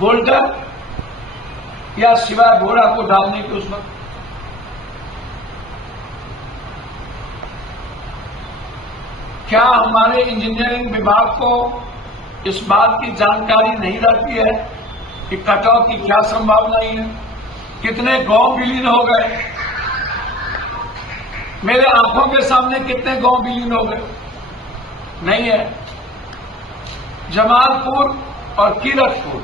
Golden या सिवाय बोरा को डालने के उस वक्त क्या हमारे इंजीनियरिंग विभाग को इस बात की जानकारी नहीं रहती है कि कटाव की क्या संभावना है? कितने गांव विलीन हो गए, मेरे आंखों के सामने कितने गांव विलीन हो गए? नहीं है। जमालपुर और कीरतपुर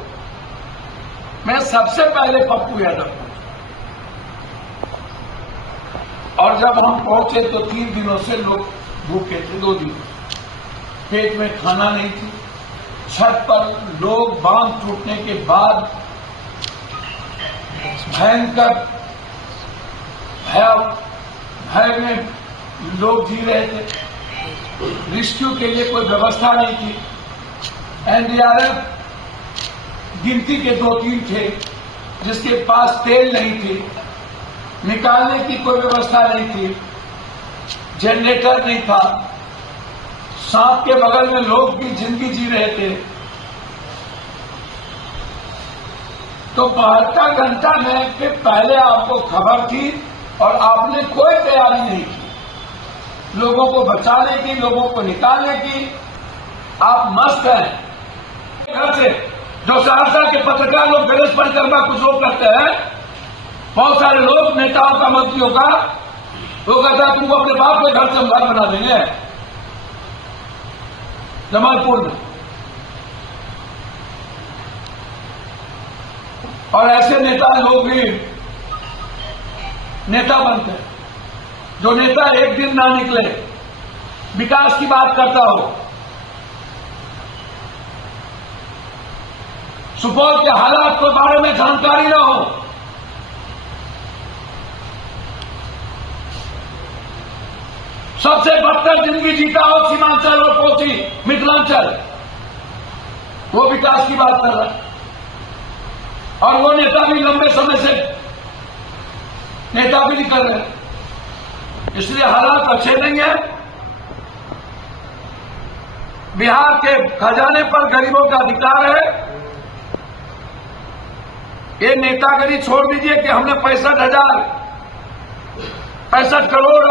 में सबसे पहले पप्पू यादव, और जब हम पहुंचे तो 3 दिनों से लोग भूखे थे, 2 दिन पेट में खाना नहीं थी। छत पर लोग बांध टूटने के बाद भयंकर भय में लोग जी रहे थे। रेस्क्यू के लिए कोई व्यवस्था नहीं थी। एनडीआरएफ गिनती के 2-3 थे जिसके पास तेल नहीं थी, निकालने की कोई व्यवस्था नहीं थी, जनरेटर नहीं था, सांप के बगल में लोग भी जिंदगी जी रहे थे। तो 72 घंटा में के पहले आपको खबर थी और आपने कोई तैयारी नहीं की लोगों को बचाने की, लोगों को निकालने की। आप मस्त हैं। घर से जो सहरसा के पत्रकार लोग, गणेश परिक्रमा कुछ लोग करते हैं, बहुत सारे लोग नेताओं का, मंत्रियों का, वो कहता है तुमको अपने बाप के घर से हम घर बना देंगे जमालपुर में। और ऐसे नेता लोग भी नेता बनते हैं, जो नेता एक दिन ना निकले, विकास की बात करता हो, सुपौल के हालात के बारे में जानकारी न हो, सबसे बदतर जिंदगी जीता हो सीमांचल और कोसी मिथिलांचल, वो विकास की बात कर रहा है। और वो नेता भी लंबे समय से नेता भी नहीं कर रहे, इसलिए हालात अच्छे नहीं है। बिहार के खजाने पर गरीबों का अधिकार है। ये नेतागिरी छोड़ दीजिए कि हमने 65 करोड़,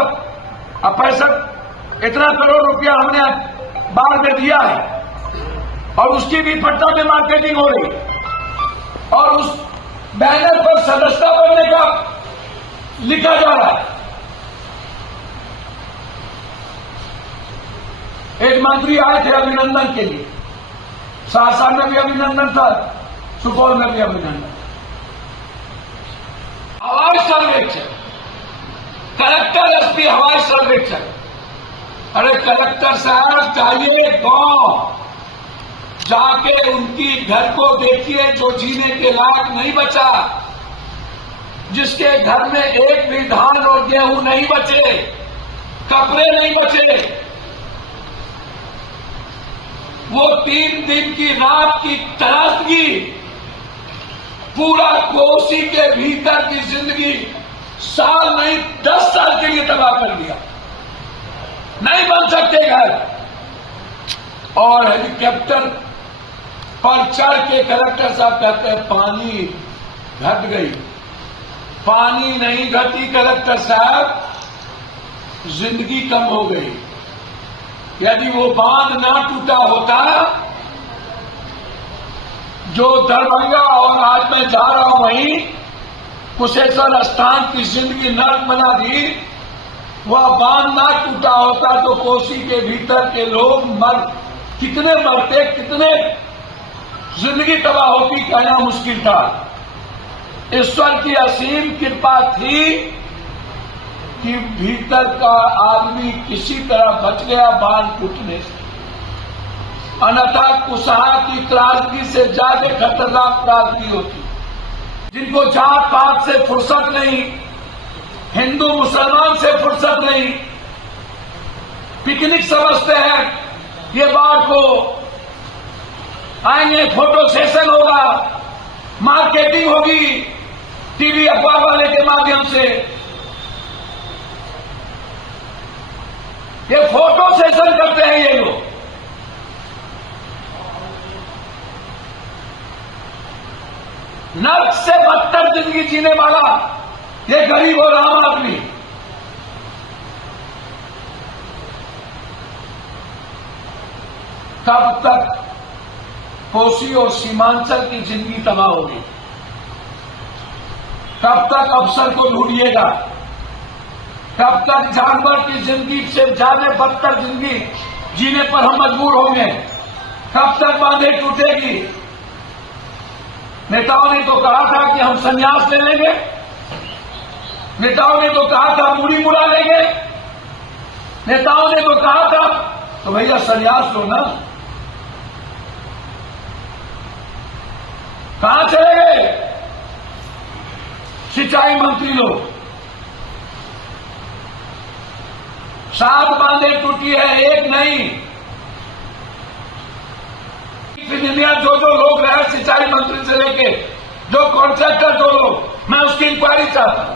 अब 65 इतना करोड़ रुपया हमने बाढ़ में दिया है, और उसकी भी पटना में मार्केटिंग हो रही, और उस बैनर पर सदस्यता बनने का लिखा जा रहा है। एक मंत्री आए थे अभिनंदन के लिए, सहरसा में भी अभिनंदन था, सुपौल में भी अभिनंदन। हवाई सर्वेक्षण, कलेक्टर एसपी हवाई सर्वेक्षण। अरे कलेक्टर साहब, चाहिए गांव जाके उनकी घर को देखिए जो जीने के लायक नहीं बचा, जिसके घर में एक भी धान और गेहूं नहीं बचे, कपड़े नहीं बचे। वो 3 दिन की रात की त्रासदी पूरा कोसी के भीतर की जिंदगी साल नहीं 10 साल के लिए तबाह कर दिया। नहीं बन सकते घर। और हेलीकॉप्टर पर चढ़ के कलेक्टर साहब कहते हैं पानी घट गई। पानी नहीं घटी कलेक्टर साहब, जिंदगी कम हो गई। यदि वो बांध ना टूटा होता, जो दरभंगा और आज मैं जा रहा हूं वहीं कुशेश्वर स्थान की जिंदगी नर्क बना दी, वह बांध ना टूटा होता तो कोसी के भीतर के लोग कितने मरते, कितने जिंदगी तबाह होती, कहना मुश्किल था। ईश्वर की असीम कृपा थी कि भीतर का आदमी किसी तरह बच गया बांध टूटने से, अन्यथा कुशहा की त्रासदी से ज्यादा खतरनाक त्रासदी होती। जिनको जात पात से फुर्सत नहीं, हिंदू मुसलमान से फुर्सत नहीं, पिकनिक समझते हैं ये बाढ़ को, आएंगे फोटो सेशन होगा, मार्केटिंग होगी टीवी अखबार वाले के माध्यम से। ये फोटो सेशन करते हैं ये लोग। 1 नर्क से बदतर जिंदगी जीने वाला ये गरीब और आम आदमी। कब तक कोसी और सीमांचल की जिंदगी तबाह होगी? कब तक अफसर को ढूंढिएगा? कब तक जानवर की जिंदगी से ज्यादा बदतर जिंदगी जीने पर हम मजबूर होंगे? कब तक बांधें टूटेगी? नेताओं ने तो कहा था कि हम संन्यास ले लेंगे, नेताओं ने तो कहा था मूड़ी मुड़ा लेंगे, नेताओं ने तो कहा था, तो भैया संन्यास लो ना। कहां चले गए सिंचाई मंत्री लोग? 7 बांधें टूटी है, एक नहीं। जो लोग रहे सिंचाई मंत्री से लेके जो कॉन्ट्रैक्टर जो लोग, मैं उसकी इंक्वायरी चाहता हूं।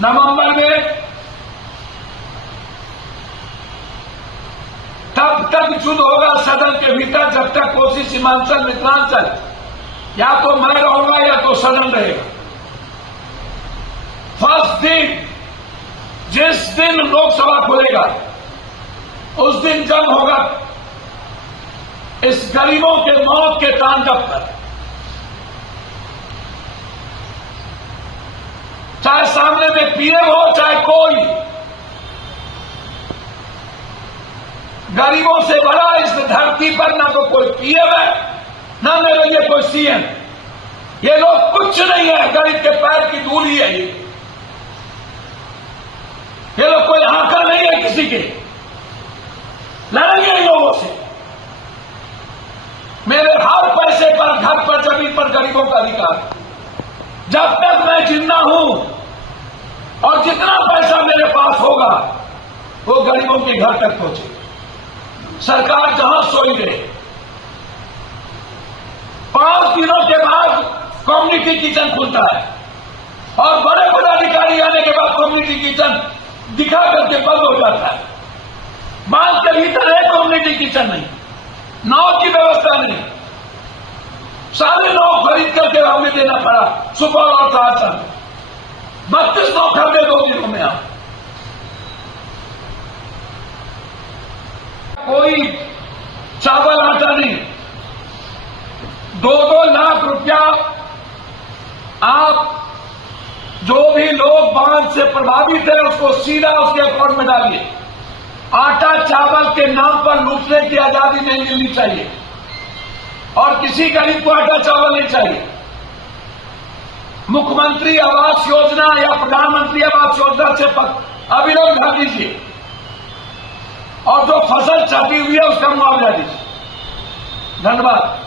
नवंबर में तब तक युद्ध होगा सदन के भीतर जब तक कोसी सीमांचल मिथिलांचल या तो मैं रहूंगा या तो सदन रहेगा। फर्स्ट दिन जिस दिन लोकसभा खुलेगा उस दिन जंग होगा इस गरीबों के मौत के तांडव पर। चाहे सामने में पीएम हो चाहे कोई, गरीबों से बड़ा इस धरती पर ना तो कोई पीएम है ना मेरे लिए कोई सीएम। ये लोग कुछ नहीं है, गरीब के पैर की धूल है। ये लोग कोई आंकड़ा नहीं है किसी के। लड़ेंगे इन लोगों से। मेरे हर पैसे पर, घर पर, जमीन पर गरीबों का अधिकार। जब तक मैं जिंदा हूं और जितना पैसा मेरे पास होगा वो गरीबों के घर तक पहुंचे। सरकार जहां सोई रहे। 5 दिनों के बाद कम्युनिटी किचन खुलता है और बड़े बड़े अधिकारी आने के बाद कम्युनिटी किचन दिखा करके बंद हो जाता है। बांध के भीतर है कम्युनिटी किचन नहीं, नाव की व्यवस्था नहीं। सारे नाव खरीद करके हमें देना पड़ा सुपौल और सहरसा में। 32 नाव खरीदे 2 दिनों में। आप कोई चावल आटा नहीं। 2-2 लाख रुपया आप जो भी लोग बांध से प्रभावित है उसको सीधा उसके अकाउंट में डालिए। आटा चावल के नाम पर लूटने की आजादी नहीं मिलनी चाहिए और किसी गरीब को आटा चावल नहीं चाहिए। मुख्यमंत्री आवास योजना या प्रधानमंत्री आवास योजना से अविरोध भर दीजिए और जो फसल क्षति हुई है उसका मुआवजा दीजिए। धन्यवाद।